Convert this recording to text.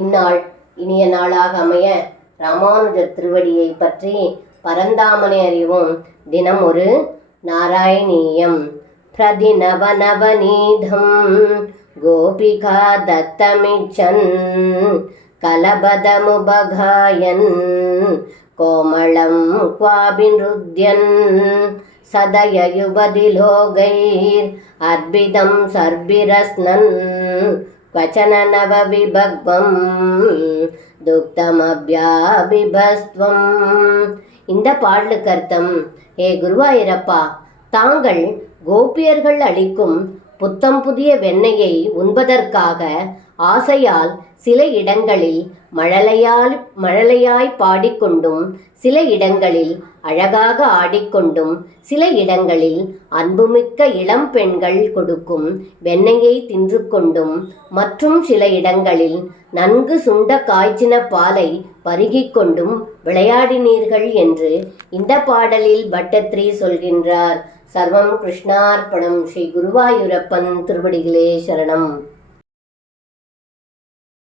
இந்நாள் இனிய நாளாக அமைய ராமானுஜர் திருவடியை பற்றி பரந்தாமனை அறிவோம். தினம் ஒரு நாராயணீயம். பிரதிநவநவநீதம் கோபிகா தத்தமிச்சன் கலபதமுபகாயன் கோமளம் குவாபின்ருத்யன் சதயயுபதிலோகைர் அர்பிதம் சர்பிரஸ்னன் வச்சன நவ விபக்வம் துக்தமப்யாபிபஸ்துவம். இந்த பாடலுக்கு அர்த்தம்: ஏ குருவாயூரப்பா, தாங்கள் கோபியர்கள் அளிக்கும் புத்தம் புதிய வெண்ணெயை உண்பதற்காக ஆசையால் சில இடங்களில் மழலையாய் பாடிக்கொண்டும், சில இடங்களில் அழகாக ஆடிக்கொண்டும், சில இடங்களில் அன்புமிக்க இளம் பெண்கள் கொடுக்கும் வெண்ணெயை தின்று கொண்டும், மற்றும் சில இடங்களில் நன்கு சுண்ட காய்ச்சின பாலை பருகிக் கொண்டும் விளையாடினீர்கள் என்று இந்த பாடலில் பட்டத்ரி சொல்கின்றார். சர்வம் கிருஷ்ணார்ப்பணம். ஸ்ரீ குருவாயூரப்பன் திருவடிகளே சரணம்.